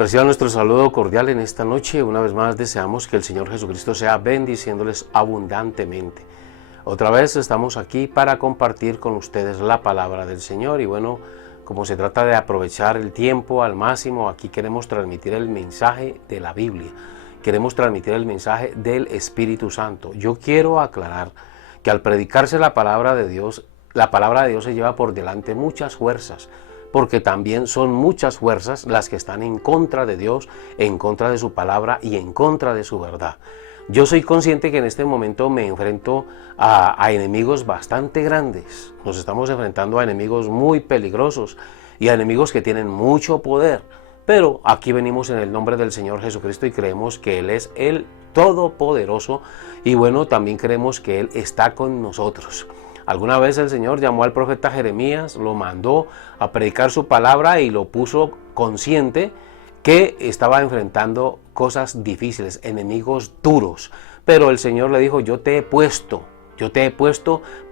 Reciban nuestro saludo cordial en esta noche. Una vez más deseamos que el Señor Jesucristo sea bendiciéndoles abundantemente. Otra vez estamos aquí para compartir con ustedes la palabra del Señor y bueno, como se trata de aprovechar el tiempo al máximo, aquí queremos transmitir el mensaje de la Biblia. Queremos transmitir el mensaje del Espíritu Santo. Yo quiero aclarar que al predicarse la palabra de Dios se lleva por delante muchas fuerzas, porque también son muchas fuerzas las que están en contra de Dios, en contra de su palabra y en contra de su verdad. Yo soy consciente que en este momento me enfrento a enemigos bastante grandes. Nos estamos enfrentando a enemigos muy peligrosos y a enemigos que tienen mucho poder. Pero aquí venimos en el nombre del Señor Jesucristo y creemos que Él es el Todopoderoso y bueno, también creemos que Él está con nosotros. Alguna vez el Señor llamó al profeta Jeremías, lo mandó a predicar su palabra y lo puso consciente que estaba enfrentando cosas difíciles, enemigos duros. Pero el Señor le dijo, yo te he puesto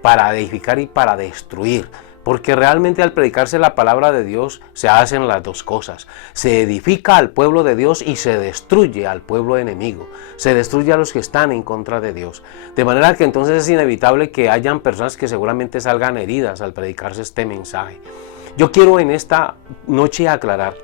para edificar y para destruir. Porque realmente al predicarse la palabra de Dios se hacen las dos cosas. Se edifica al pueblo de Dios y se destruye al pueblo enemigo. Se destruye a los que están en contra de Dios. De manera que entonces es inevitable que hayan personas que seguramente salgan heridas al predicarse este mensaje. Yo quiero en esta noche aclarar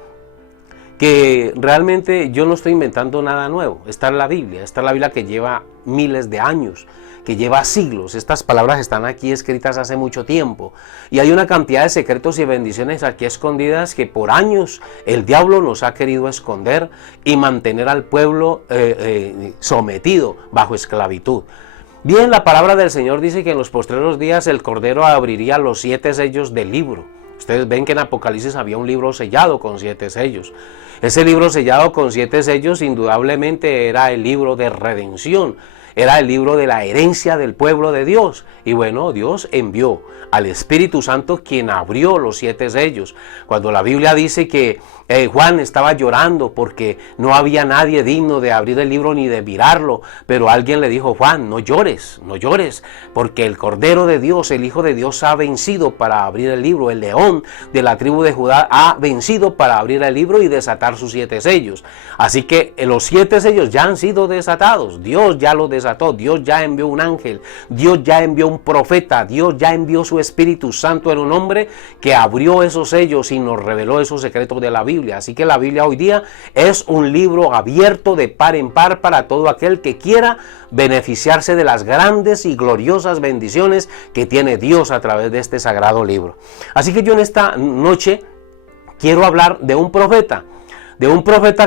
que realmente yo no estoy inventando nada nuevo. Está en la Biblia que lleva miles de años, que lleva siglos. Estas palabras están aquí escritas hace mucho tiempo y hay una cantidad de secretos y bendiciones aquí escondidas que por años el diablo nos ha querido esconder y mantener al pueblo sometido bajo esclavitud. Bien, la palabra del Señor dice que en los postreros días el Cordero abriría los 7 sellos del libro. Ustedes ven que en Apocalipsis había un libro sellado con 7 sellos. Ese libro sellado con 7 sellos indudablemente era el libro de redención, era el libro de la herencia del pueblo de Dios. Y bueno, Dios envió al Espíritu Santo quien abrió los 7 sellos. Cuando la Biblia dice que Juan estaba llorando porque no había nadie digno de abrir el libro ni de mirarlo, pero alguien le dijo, Juan, no llores, porque el Cordero de Dios, el Hijo de Dios ha vencido para abrir el libro, el león de la tribu de Judá ha vencido para abrir el libro y desatar sus 7 sellos. Así que los 7 sellos ya han sido desatados, Dios ya los desató, Dios ya envió un ángel, Dios ya envió un profeta, Dios ya envió su Espíritu Santo en un hombre que abrió esos sellos y nos reveló esos secretos de la Biblia. Así que la Biblia hoy día es un libro abierto de par en par para todo aquel que quiera beneficiarse de las grandes y gloriosas bendiciones que tiene Dios a través de este sagrado libro. Así que yo en esta noche quiero hablar de un profeta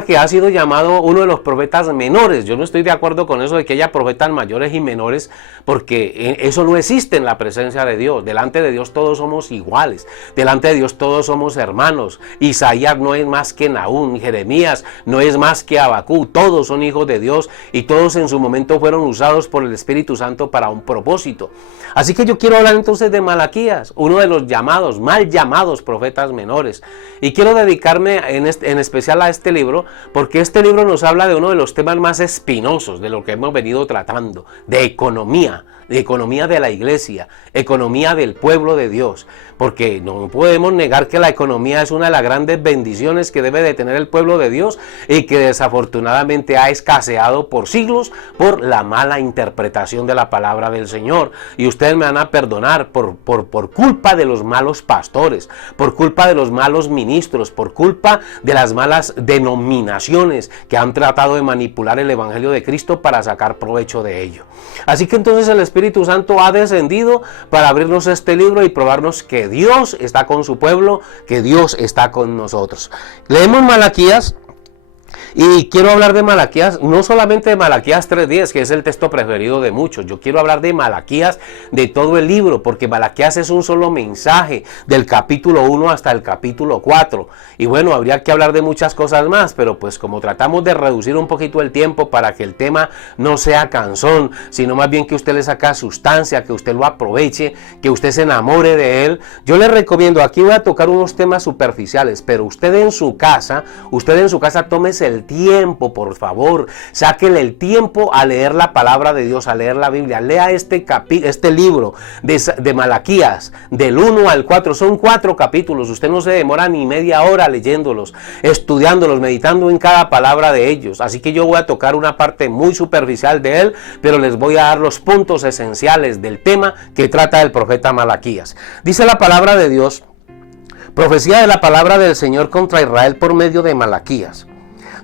que ha sido llamado uno de los profetas menores. Yo no estoy de acuerdo con eso de que haya profetas mayores y menores, porque eso no existe en la presencia de Dios. Delante de Dios todos somos iguales, delante de Dios todos somos hermanos. Isaías no es más que Nahum, Jeremías no es más que Habacuc, todos son hijos de Dios y todos en su momento fueron usados por el Espíritu Santo para un propósito. Así que yo quiero hablar entonces de Malaquías, uno de los mal llamados profetas menores, y quiero dedicarme en especial a este libro, porque este libro nos habla de uno de los temas más espinosos de lo que hemos venido tratando, de economía de la iglesia, economía del pueblo de Dios, porque no podemos negar que la economía es una de las grandes bendiciones que debe de tener el pueblo de Dios y que desafortunadamente ha escaseado por siglos por la mala interpretación de la palabra del Señor. Y ustedes me van a perdonar por culpa de los malos pastores, por culpa de los malos ministros, por culpa de las malas denominaciones que han tratado de manipular el Evangelio de Cristo para sacar provecho de ello. Así que entonces el Espíritu Santo ha descendido para abrirnos este libro y probarnos que Dios está con su pueblo, que Dios está con nosotros. Leemos Malaquías. Y quiero hablar de Malaquías, no solamente de Malaquías 3:10, que es el texto preferido de muchos. Yo quiero hablar de Malaquías, de todo el libro, porque Malaquías es un solo mensaje, del capítulo 1 hasta el capítulo 4. Y bueno, habría que hablar de muchas cosas más, pero pues como tratamos de reducir un poquito el tiempo para que el tema no sea cansón, sino más bien que usted le saca sustancia, que usted lo aproveche, que usted se enamore de él, yo le recomiendo, aquí voy a tocar unos temas superficiales, pero usted en su casa tómese el el tiempo, por favor. Sáquenle el tiempo a leer la palabra de Dios, a leer la Biblia. Lea este libro de Malaquías, del 1 al 4. Son 4 capítulos. Usted no se demora ni media hora leyéndolos, estudiándolos, meditando en cada palabra de ellos. Así que yo voy a tocar una parte muy superficial de él, pero les voy a dar los puntos esenciales del tema que trata el profeta Malaquías. Dice la palabra de Dios, profecía de la palabra del Señor contra Israel por medio de Malaquías.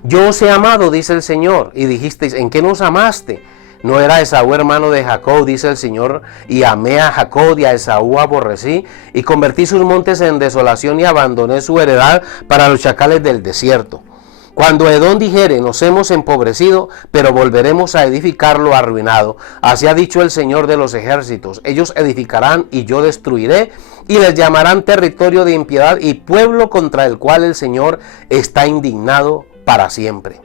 Yo os he amado, dice el Señor, y dijisteis, ¿en qué nos amaste? ¿No era Esaú hermano de Jacob, dice el Señor, y amé a Jacob y a Esaú aborrecí, y convertí sus montes en desolación y abandoné su heredad para los chacales del desierto? Cuando Edom dijere, nos hemos empobrecido, pero volveremos a edificarlo arruinado. Así ha dicho el Señor de los ejércitos. Ellos edificarán y yo destruiré, y les llamarán territorio de impiedad y pueblo contra el cual el Señor está indignado para siempre.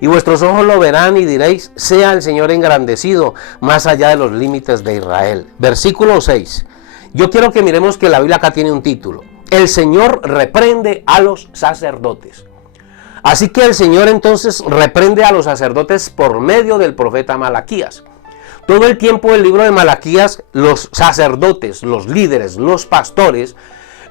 Y vuestros ojos lo verán y diréis, sea el Señor engrandecido más allá de los límites de Israel. Versículo 6. Yo quiero que miremos que la Biblia acá tiene un título. El Señor reprende a los sacerdotes. Así que el Señor entonces reprende a los sacerdotes por medio del profeta Malaquías. Todo el tiempo del libro de Malaquías, los sacerdotes, los líderes, los pastores,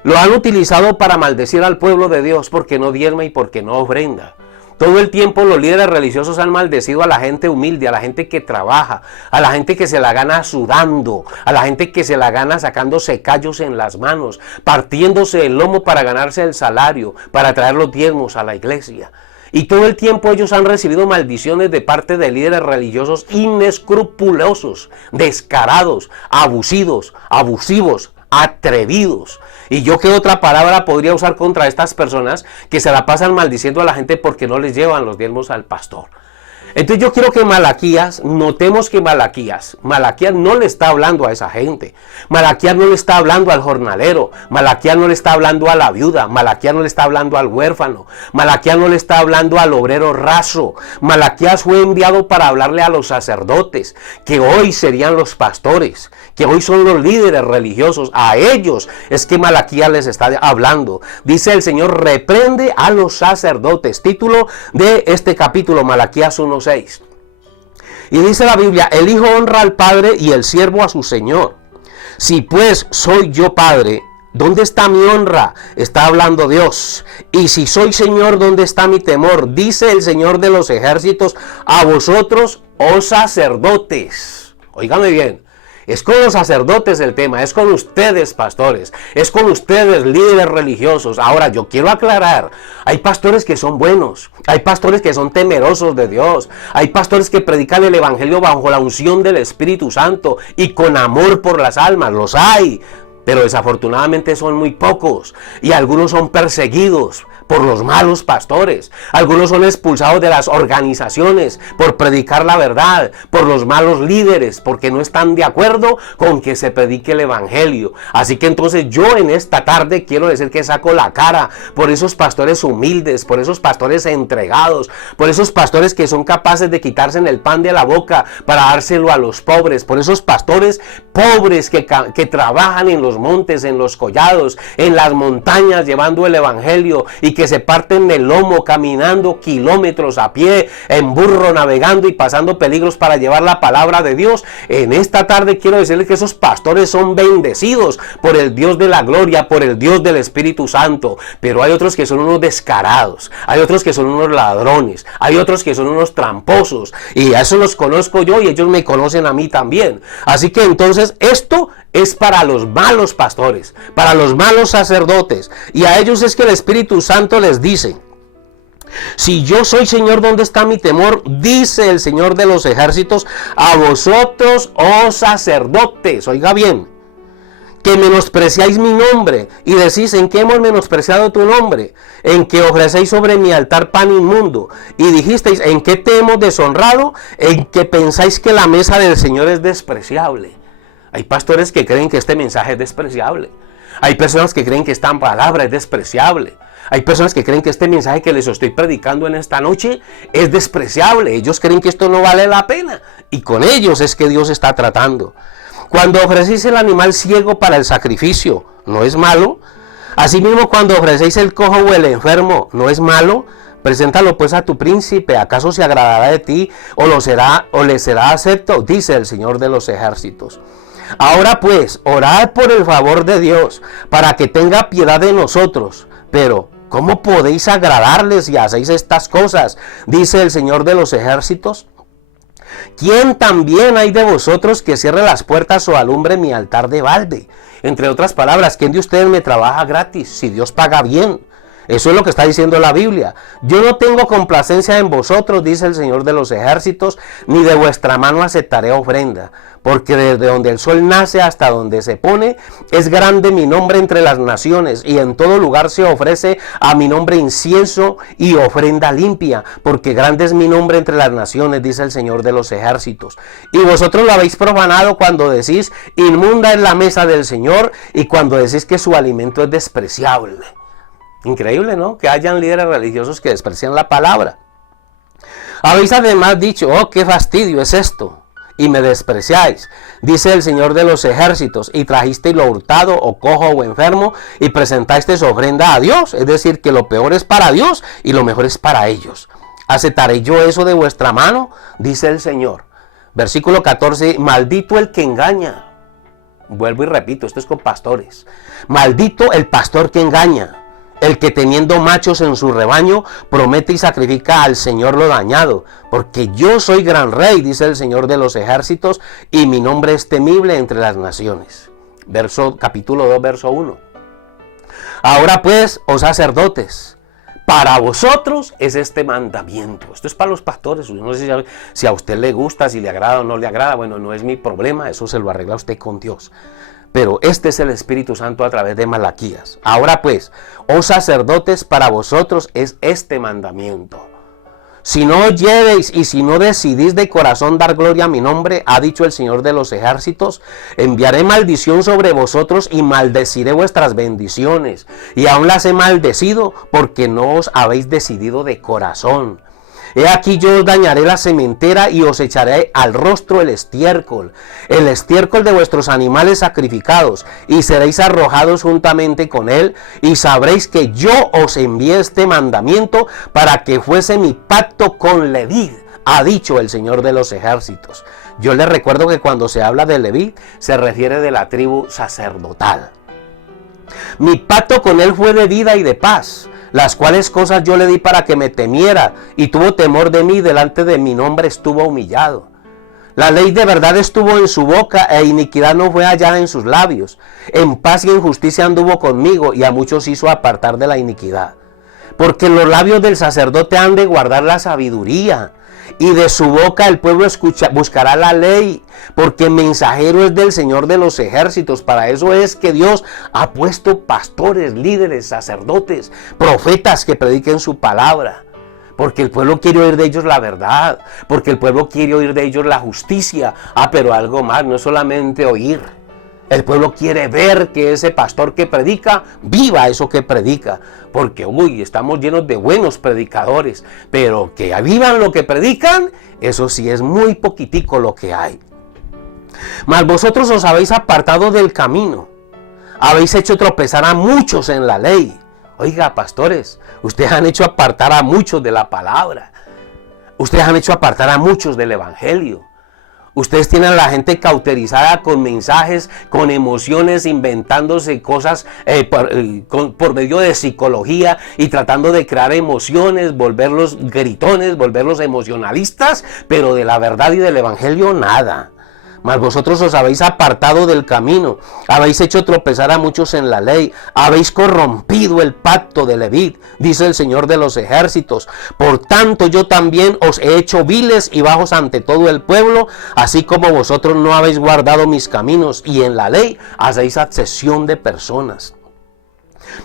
lo han utilizado para maldecir al pueblo de Dios porque no diezma y porque no ofrenda. Todo el tiempo los líderes religiosos han maldecido a la gente humilde, a la gente que trabaja, a la gente que se la gana sudando, a la gente que se la gana sacándose callos en las manos, partiéndose el lomo para ganarse el salario, para traer los diezmos a la iglesia. Y todo el tiempo ellos han recibido maldiciones de parte de líderes religiosos inescrupulosos, descarados, abusivos, atrevidos. Y yo, ¿qué otra palabra podría usar contra estas personas que se la pasan maldiciendo a la gente porque no les llevan los diezmos al pastor? Entonces yo quiero que Malaquías, notemos que Malaquías no le está hablando a esa gente. Malaquías no le está hablando al jornalero. Malaquías no le está hablando a la viuda. Malaquías no le está hablando al huérfano. Malaquías no le está hablando al obrero raso. Malaquías fue enviado para hablarle a los sacerdotes, que hoy serían los pastores, que hoy son los líderes religiosos. A ellos es que Malaquías les está hablando. Dice el Señor, reprende a los sacerdotes. Título de este capítulo, Malaquías 1:6. Y dice la Biblia, el hijo honra al padre y el siervo a su señor. Si pues soy yo padre, ¿dónde está mi honra? Está hablando Dios. Y si soy señor, ¿dónde está mi temor? Dice el Señor de los ejércitos a vosotros, oh sacerdotes. Óigame bien. Es con los sacerdotes el tema, es con ustedes pastores, es con ustedes líderes religiosos. Ahora yo quiero aclarar, hay pastores que son buenos, hay pastores que son temerosos de Dios, hay pastores que predican el evangelio bajo la unción del Espíritu Santo y con amor por las almas, los hay, pero desafortunadamente son muy pocos y algunos son perseguidos por los malos pastores. Algunos son expulsados de las organizaciones por predicar la verdad, por los malos líderes, porque no están de acuerdo con que se predique el evangelio. Así que entonces yo en esta tarde quiero decir que saco la cara por esos pastores humildes, por esos pastores entregados, por esos pastores que son capaces de quitarse el pan de la boca para dárselo a los pobres, por esos pastores pobres que trabajan en los montes, en los collados, en las montañas llevando el evangelio y que se parten el lomo caminando kilómetros a pie, en burro, navegando y pasando peligros para llevar la palabra de Dios. En esta tarde quiero decirles que esos pastores son bendecidos por el Dios de la gloria, por el Dios del Espíritu Santo, pero hay otros que son unos descarados, hay otros que son unos ladrones, hay otros que son unos tramposos, y a eso los conozco yo y ellos me conocen a mí también. Así que entonces esto es para los malos pastores, para los malos sacerdotes, y a ellos es que el Espíritu Santo les dice, si yo soy Señor, ¿dónde está mi temor? Dice el Señor de los ejércitos a vosotros, oh sacerdotes, oiga bien, que menospreciáis mi nombre y decís, ¿en qué hemos menospreciado tu nombre? En que ofrecéis sobre mi altar pan inmundo. Y dijisteis, ¿en qué te hemos deshonrado? En que pensáis que la mesa del Señor es despreciable. Hay pastores que creen que este mensaje es despreciable. Hay personas que creen que esta palabra es despreciable. Hay personas que creen que este mensaje que les estoy predicando en esta noche es despreciable. Ellos creen que esto no vale la pena. Y con ellos es que Dios está tratando. Cuando ofrecéis el animal ciego para el sacrificio, ¿no es malo? Asimismo, cuando ofrecéis el cojo o el enfermo, ¿no es malo? Preséntalo pues a tu príncipe, ¿acaso se agradará de ti o le será acepto? Dice el Señor de los ejércitos. Ahora pues, orad por el favor de Dios, para que tenga piedad de nosotros. Pero, ¿cómo podéis agradarles si hacéis estas cosas? Dice el Señor de los ejércitos. ¿Quién también hay de vosotros que cierre las puertas o alumbre mi altar de balde? Entre otras palabras, ¿quién de ustedes me trabaja gratis si Dios paga bien? Eso es lo que está diciendo la Biblia. Yo no tengo complacencia en vosotros, dice el Señor de los ejércitos, ni de vuestra mano aceptaré ofrenda. Porque desde donde el sol nace hasta donde se pone, es grande mi nombre entre las naciones, y en todo lugar se ofrece a mi nombre incienso y ofrenda limpia, porque grande es mi nombre entre las naciones, dice el Señor de los ejércitos. Y vosotros lo habéis profanado cuando decís, inmunda es la mesa del Señor, y cuando decís que su alimento es despreciable. Increíble, ¿no? Que hayan líderes religiosos que desprecian la palabra. Habéis además dicho, oh, qué fastidio es esto, y me despreciáis, dice el Señor de los ejércitos, y trajisteis lo hurtado, o cojo, o enfermo, y presentasteis ofrenda a Dios. Es decir, que lo peor es para Dios, y lo mejor es para ellos. ¿Aceptaré yo eso de vuestra mano? Dice el Señor. Versículo 14, maldito el que engaña. Vuelvo y repito, esto es con pastores. Maldito el pastor que engaña, el que teniendo machos en su rebaño promete y sacrifica al Señor lo dañado, porque yo soy gran rey, dice el Señor de los ejércitos, y mi nombre es temible entre las naciones. Capítulo 2, verso 1. Ahora pues, oh sacerdotes, para vosotros es este mandamiento. Esto es para los pastores. No sé si a usted le gusta, si le agrada o no le agrada. Bueno, no es mi problema, eso se lo arregla usted con Dios. Pero este es el Espíritu Santo a través de Malaquías. Ahora pues, oh sacerdotes, para vosotros es este mandamiento. Si no oyereis y si no decidís de corazón dar gloria a mi nombre, ha dicho el Señor de los ejércitos, enviaré maldición sobre vosotros y maldeciré vuestras bendiciones. Y aún las he maldecido porque no os habéis decidido de corazón. He aquí yo os dañaré la sementera y os echaré al rostro el estiércol de vuestros animales sacrificados, y seréis arrojados juntamente con él, y sabréis que yo os envié este mandamiento para que fuese mi pacto con Leví, ha dicho el Señor de los ejércitos. Yo les recuerdo que cuando se habla de Leví, se refiere de la tribu sacerdotal. Mi pacto con él fue de vida y de paz, las cuales cosas yo le di para que me temiera, y tuvo temor de mí, delante de mi nombre estuvo humillado. La ley de verdad estuvo en su boca, e iniquidad no fue hallada en sus labios. En paz y en justicia anduvo conmigo, y a muchos hizo apartar de la iniquidad. Porque los labios del sacerdote han de guardar la sabiduría, y de su boca el pueblo buscará la ley, porque mensajero es del Señor de los ejércitos. Para eso es que Dios ha puesto pastores, líderes, sacerdotes, profetas que prediquen su palabra. Porque el pueblo quiere oír de ellos la verdad, porque el pueblo quiere oír de ellos la justicia. Pero algo más, no es solamente oír. El pueblo quiere ver que ese pastor que predica, viva eso que predica. Porque, estamos llenos de buenos predicadores, pero que vivan lo que predican, eso sí es muy poquitico lo que hay. Mas vosotros os habéis apartado del camino, habéis hecho tropezar a muchos en la ley. Oiga, pastores, ustedes han hecho apartar a muchos de la palabra. Ustedes han hecho apartar a muchos del evangelio. Ustedes tienen a la gente cauterizada con mensajes, con emociones, inventándose cosas por medio de psicología y tratando de crear emociones, volverlos gritones, volverlos emocionalistas, pero de la verdad y del evangelio nada. Mas vosotros os habéis apartado del camino, habéis hecho tropezar a muchos en la ley, habéis corrompido el pacto de Leví, dice el Señor de los ejércitos. Por tanto yo también os he hecho viles y bajos ante todo el pueblo, así como vosotros no habéis guardado mis caminos, y en la ley hacéis acepción de personas.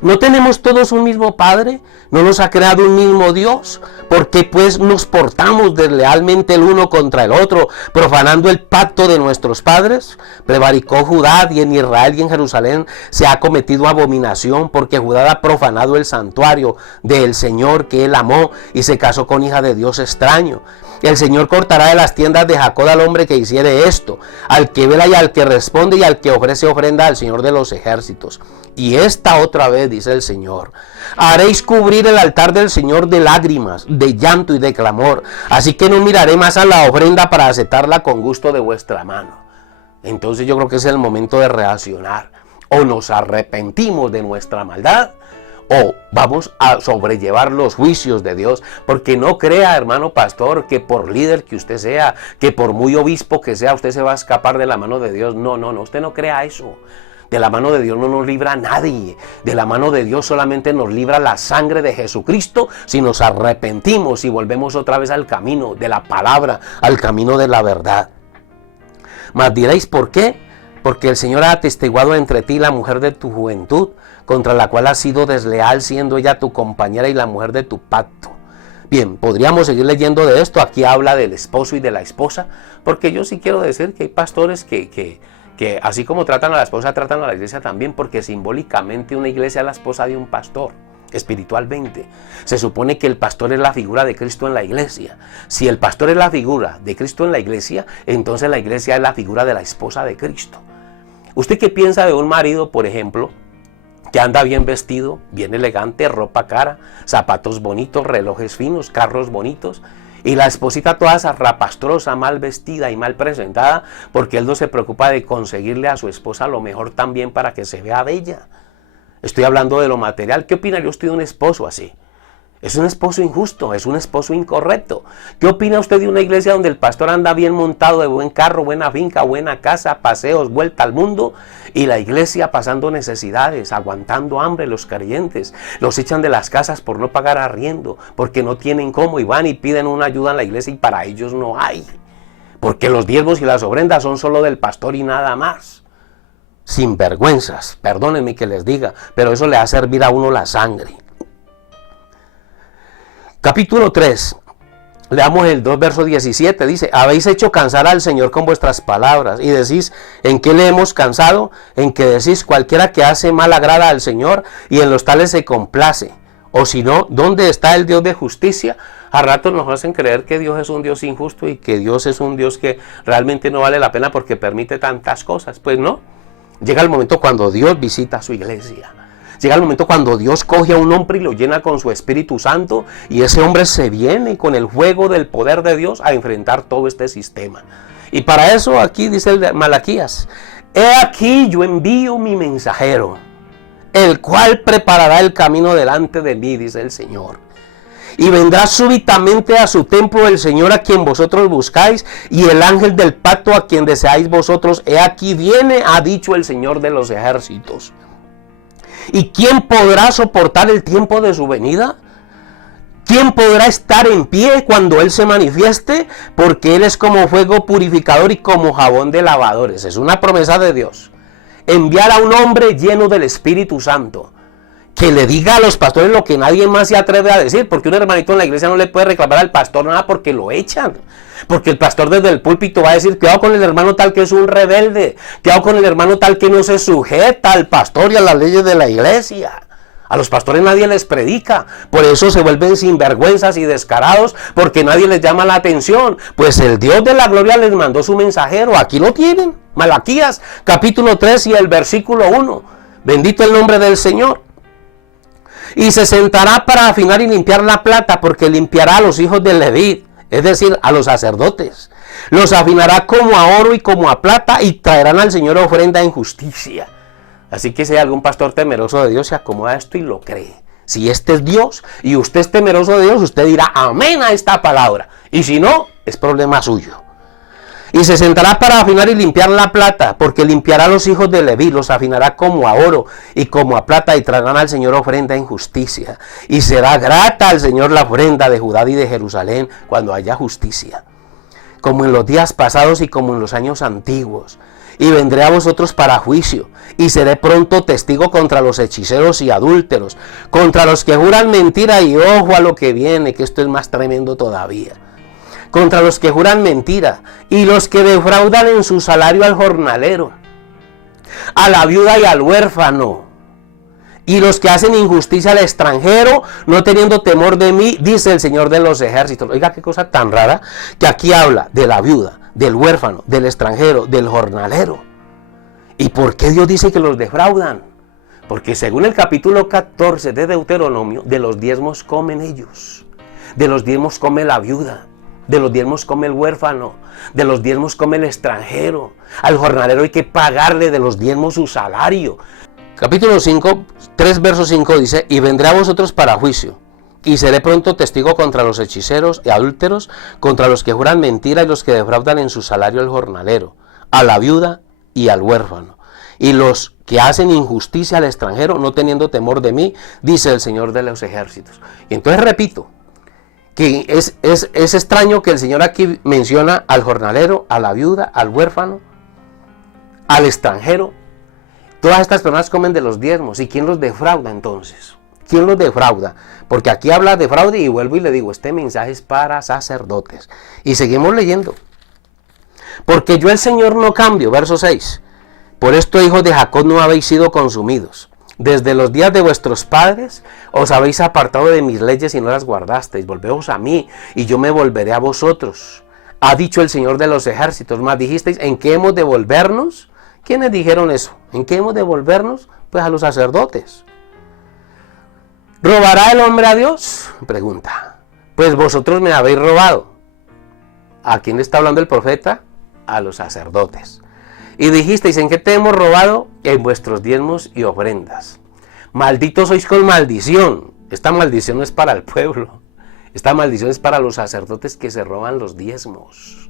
¿No tenemos todos un mismo Padre? ¿No nos ha creado un mismo Dios? ¿Por qué pues nos portamos deslealmente el uno contra el otro, profanando el pacto de nuestros padres? Prevaricó Judá, y en Israel y en Jerusalén se ha cometido abominación, porque Judá ha profanado el santuario del Señor que él amó, y se casó con hija de Dios extraño. El Señor cortará de las tiendas de Jacob al hombre que hiciere esto, al que vela y al que responde y al que ofrece ofrenda al Señor de los ejércitos. Y esta otra vez, dice el Señor, haréis cubrir el altar del Señor de lágrimas, de llanto y de clamor. Así que no miraré más a la ofrenda para aceptarla con gusto de vuestra mano. Entonces yo creo que es el momento de reaccionar. O nos arrepentimos de nuestra maldad, o vamos a sobrellevar los juicios de Dios. Porque no crea, hermano pastor, que por líder que usted sea, que por muy obispo que sea, usted se va a escapar de la mano de Dios. No, usted no crea eso. De la mano de Dios no nos libra nadie. De la mano de Dios solamente nos libra la sangre de Jesucristo si nos arrepentimos y volvemos otra vez al camino de la palabra, al camino de la verdad. Mas diréis, ¿por qué? Porque el Señor ha atestiguado entre ti la mujer de tu juventud, contra la cual has sido desleal, siendo ella tu compañera y la mujer de tu pacto. Bien, podríamos seguir leyendo de esto. Aquí habla del esposo y de la esposa, porque yo sí quiero decir que hay pastores que así como tratan a la esposa, tratan a la iglesia también, porque simbólicamente una iglesia es la esposa de un pastor. Espiritualmente, se supone que el pastor es la figura de Cristo en la iglesia. Si el pastor es la figura de Cristo en la iglesia, entonces la iglesia es la figura de la esposa de Cristo. ¿Usted qué piensa de un marido, por ejemplo, que anda bien vestido, bien elegante, ropa cara, zapatos bonitos, relojes finos, carros bonitos, y la esposita toda zarrapastrosa, mal vestida y mal presentada, porque él no se preocupa de conseguirle a su esposa lo mejor también para que se vea bella? Estoy hablando de lo material. ¿Qué opinaría usted de un esposo así? Es un esposo injusto, es un esposo incorrecto. ¿Qué opina usted de una iglesia donde el pastor anda bien montado, de buen carro, buena finca, buena casa, paseos, vuelta al mundo, y la iglesia pasando necesidades, aguantando hambre? Los creyentes los echan de las casas por no pagar arriendo, porque no tienen cómo, y van y piden una ayuda en la iglesia y para ellos no hay, porque los diezmos y las ofrendas son solo del pastor y nada más. Sinvergüenzas, perdónenme que les diga, pero eso le hace hervir a uno la sangre. Capítulo 3, leamos el 2, verso 17, dice: habéis hecho cansar al Señor con vuestras palabras, y decís, ¿en qué le hemos cansado? En que decís, cualquiera que hace mal agrada al Señor, y en los tales se complace. O si no, ¿dónde está el Dios de justicia? A ratos nos hacen creer que Dios es un Dios injusto y que Dios es un Dios que realmente no vale la pena porque permite tantas cosas. Pues no. Llega el momento cuando Dios visita a su iglesia. Llega el momento cuando Dios coge a un hombre y lo llena con su Espíritu Santo, y ese hombre se viene con el fuego del poder de Dios a enfrentar todo este sistema. Y para eso aquí dice el de Malaquías: he aquí yo envío mi mensajero, el cual preparará el camino delante de mí, dice el Señor. Y vendrá súbitamente a su templo el Señor a quien vosotros buscáis, y el ángel del pacto a quien deseáis vosotros. He aquí viene, ha dicho el Señor de los ejércitos. ¿Y quién podrá soportar el tiempo de su venida? ¿Quién podrá estar en pie cuando Él se manifieste? Porque Él es como fuego purificador y como jabón de lavadores. Es una promesa de Dios. Enviar a un hombre lleno del Espíritu Santo, que le diga a los pastores lo que nadie más se atreve a decir, porque un hermanito en la iglesia no le puede reclamar al pastor nada porque lo echan. Porque el pastor desde el púlpito va a decir: cuidado con el hermano tal que es un rebelde, cuidado con el hermano tal que no se sujeta al pastor y a las leyes de la iglesia. A los pastores nadie les predica, por eso se vuelven sinvergüenzas y descarados, porque nadie les llama la atención. Pues el Dios de la gloria les mandó su mensajero. Aquí lo tienen, Malaquías capítulo 3 y el versículo 1. Bendito el nombre del Señor. Y se sentará para afinar y limpiar la plata, porque limpiará a los hijos de Leví, es decir, a los sacerdotes. Los afinará como a oro y como a plata, y traerán al Señor ofrenda en justicia. Así que si hay algún pastor temeroso de Dios, se acomoda a esto y lo cree. Si este es Dios y usted es temeroso de Dios, usted dirá amén a esta palabra. Y si no, es problema suyo. Y se sentará para afinar y limpiar la plata, porque limpiará a los hijos de Leví, los afinará como a oro y como a plata, y traerán al Señor ofrenda en justicia. Y será grata al Señor la ofrenda de Judá y de Jerusalén cuando haya justicia, como en los días pasados y como en los años antiguos. Y vendré a vosotros para juicio, y seré pronto testigo contra los hechiceros y adúlteros, contra los que juran mentira, y ojo a lo que viene, que esto es más tremendo todavía. Contra los que juran mentira, y los que defraudan en su salario al jornalero, a la viuda y al huérfano, y los que hacen injusticia al extranjero, no teniendo temor de mí, dice el Señor de los ejércitos. Oiga, qué cosa tan rara, que aquí habla de la viuda, del huérfano, del extranjero, del jornalero. ¿Y por qué Dios dice que los defraudan? Porque según el capítulo 14 de Deuteronomio, de los diezmos comen ellos, de los diezmos come la viuda, de los diezmos come el huérfano, de los diezmos come el extranjero. Al jornalero hay que pagarle de los diezmos su salario. Capítulo 5, 3 versos 5 dice, y vendré a vosotros para juicio, y seré pronto testigo contra los hechiceros y adúlteros, contra los que juran mentira y los que defraudan en su salario al jornalero, a la viuda y al huérfano, y los que hacen injusticia al extranjero, no teniendo temor de mí, dice el Señor de los ejércitos. Y entonces repito, que es extraño que el Señor aquí menciona al jornalero, a la viuda, al huérfano, al extranjero. Todas estas personas comen de los diezmos. ¿Y quién los defrauda entonces? ¿Quién los defrauda? Porque aquí habla de fraude y vuelvo y le digo, este mensaje es para sacerdotes. Y seguimos leyendo. Porque yo el Señor no cambio, verso 6. Por esto, hijos de Jacob, no habéis sido consumidos. Desde los días de vuestros padres os habéis apartado de mis leyes y no las guardasteis. Volveos a mí y yo me volveré a vosotros. Ha dicho el Señor de los ejércitos. Mas dijisteis, ¿en qué hemos de volvernos? ¿Quiénes dijeron eso? ¿En qué hemos de volvernos? Pues a los sacerdotes. ¿Robará el hombre a Dios? Pregunta. Pues vosotros me habéis robado. ¿A quién le está hablando el profeta? A los sacerdotes. Y dijisteis, ¿en qué te hemos robado? En vuestros diezmos y ofrendas. Malditos sois con maldición. Esta maldición no es para el pueblo. Esta maldición es para los sacerdotes que se roban los diezmos.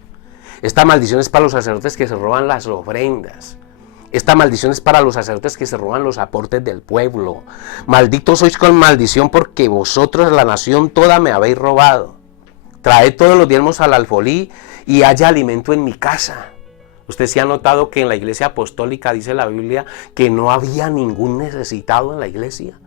Esta maldición es para los sacerdotes que se roban las ofrendas. Esta maldición es para los sacerdotes que se roban los aportes del pueblo. Malditos sois con maldición porque vosotros, la nación toda, me habéis robado. Traed todos los diezmos al alfolí y haya alimento en mi casa. Usted se ha notado que en la iglesia apostólica dice la Biblia que no había ningún necesitado en la iglesia.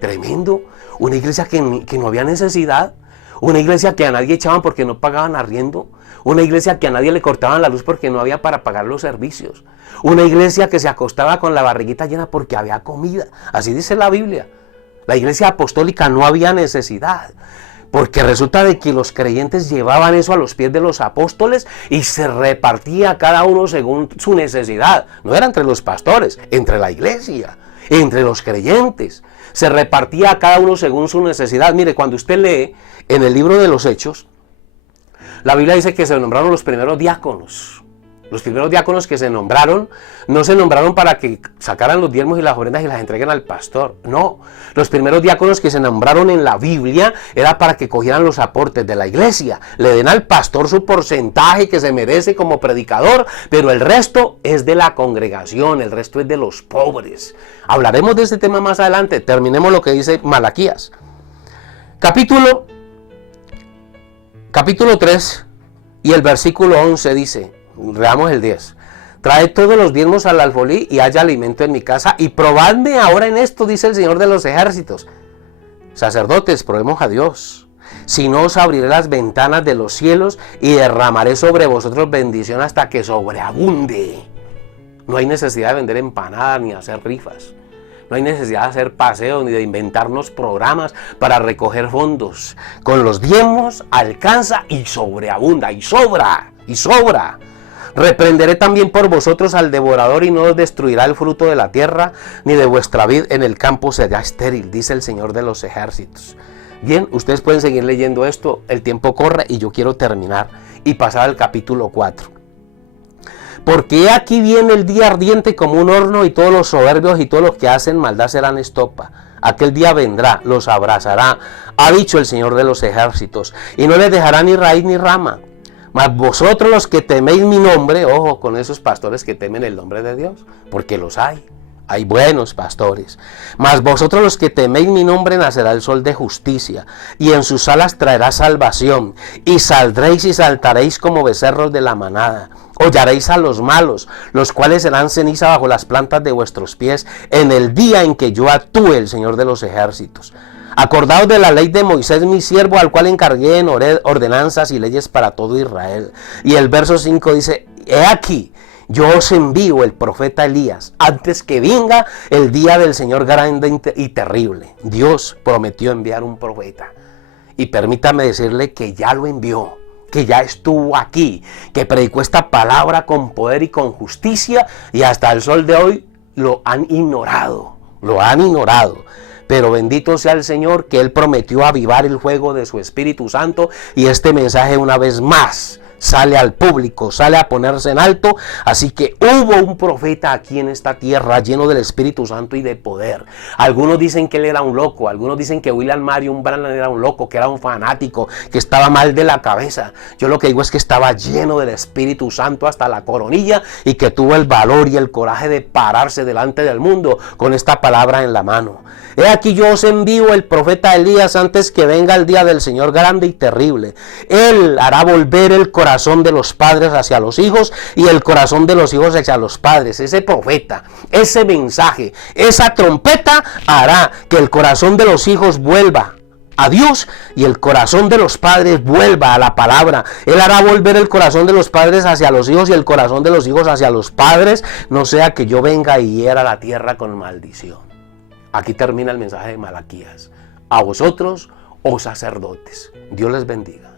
Tremendo. Una iglesia que no había necesidad. Una iglesia que a nadie echaban porque no pagaban arriendo. Una iglesia que a nadie le cortaban la luz porque no había para pagar los servicios. Una iglesia que se acostaba con la barriguita llena porque había comida. Así dice la Biblia. La iglesia apostólica no había necesidad. Porque resulta de que los creyentes llevaban eso a los pies de los apóstoles y se repartía cada uno según su necesidad. No era entre los pastores, entre la iglesia, entre los creyentes. Se repartía a cada uno según su necesidad. Mire, cuando usted lee en el libro de los Hechos, la Biblia dice que se nombraron los primeros diáconos. Los primeros diáconos que se nombraron, no se nombraron para que sacaran los diezmos y las ofrendas y las entreguen al pastor. No, los primeros diáconos que se nombraron en la Biblia era para que cogieran los aportes de la iglesia, le den al pastor su porcentaje que se merece como predicador, pero el resto es de la congregación, el resto es de los pobres. Hablaremos de este tema más adelante, terminemos lo que dice Malaquías. Capítulo 3 y el versículo 11 dice, leamos el 10. Traed todos los diezmos al alfolí y haya alimento en mi casa y probadme ahora en esto, dice el Señor de los ejércitos. Sacerdotes, probemos a Dios. Si no, os abriré las ventanas de los cielos y derramaré sobre vosotros bendición hasta que sobreabunde. No hay necesidad de vender empanadas ni hacer rifas. No hay necesidad de hacer paseos ni de inventarnos programas para recoger fondos. Con los diezmos alcanza y sobreabunda y sobra y sobra. Reprenderé también por vosotros al devorador y no os destruirá el fruto de la tierra, ni de vuestra vid en el campo será estéril, dice el Señor de los ejércitos. Bien, ustedes pueden seguir leyendo esto, el tiempo corre y yo quiero terminar y pasar al capítulo 4. Porque aquí viene el día ardiente como un horno y todos los soberbios y todos los que hacen maldad serán estopa. Aquel día vendrá, los abrazará, ha dicho el Señor de los ejércitos, y no les dejará ni raíz ni rama. Mas vosotros los que teméis mi nombre, ojo con esos pastores que temen el nombre de Dios, porque los hay buenos pastores. Mas vosotros los que teméis mi nombre, nacerá el sol de justicia, y en sus alas traerá salvación, y saldréis y saltaréis como becerros de la manada. Hollaréis a los malos, los cuales serán ceniza bajo las plantas de vuestros pies, en el día en que yo actúe, el Señor de los ejércitos. Acordaos de la ley de Moisés mi siervo, al cual encargué en ordenanzas y leyes para todo Israel. Y el verso 5 dice, he aquí, yo os envío el profeta Elías antes que venga el día del Señor grande y terrible. Dios prometió enviar un profeta. Y permítame decirle que ya lo envió, que ya estuvo aquí, que predicó esta palabra con poder y con justicia, y hasta el sol de hoy lo han ignorado, Pero bendito sea el Señor, que Él prometió avivar el fuego de su Espíritu Santo, y este mensaje una vez más sale al público, sale a ponerse en alto. Así que hubo un profeta aquí en esta tierra lleno del Espíritu Santo y de poder. Algunos dicen que él era un loco, algunos dicen que William Marion Branham era un loco, que era un fanático, que estaba mal de la cabeza. Yo lo que digo es que estaba lleno del Espíritu Santo hasta la coronilla, y que tuvo el valor y el coraje de pararse delante del mundo con esta palabra en la mano. He aquí, yo os envío el profeta Elías antes que venga el día del Señor grande y terrible. Él hará volver el corazón de los padres hacia los hijos, y el corazón de los hijos hacia los padres. Ese profeta, ese mensaje, esa trompeta hará que el corazón de los hijos vuelva a Dios y el corazón de los padres vuelva a la palabra. Él hará volver el corazón de los padres hacia los hijos y el corazón de los hijos hacia los padres, no sea que yo venga y hiera la tierra con maldición. Aquí termina el mensaje de Malaquías. A vosotros, oh sacerdotes. Dios les bendiga.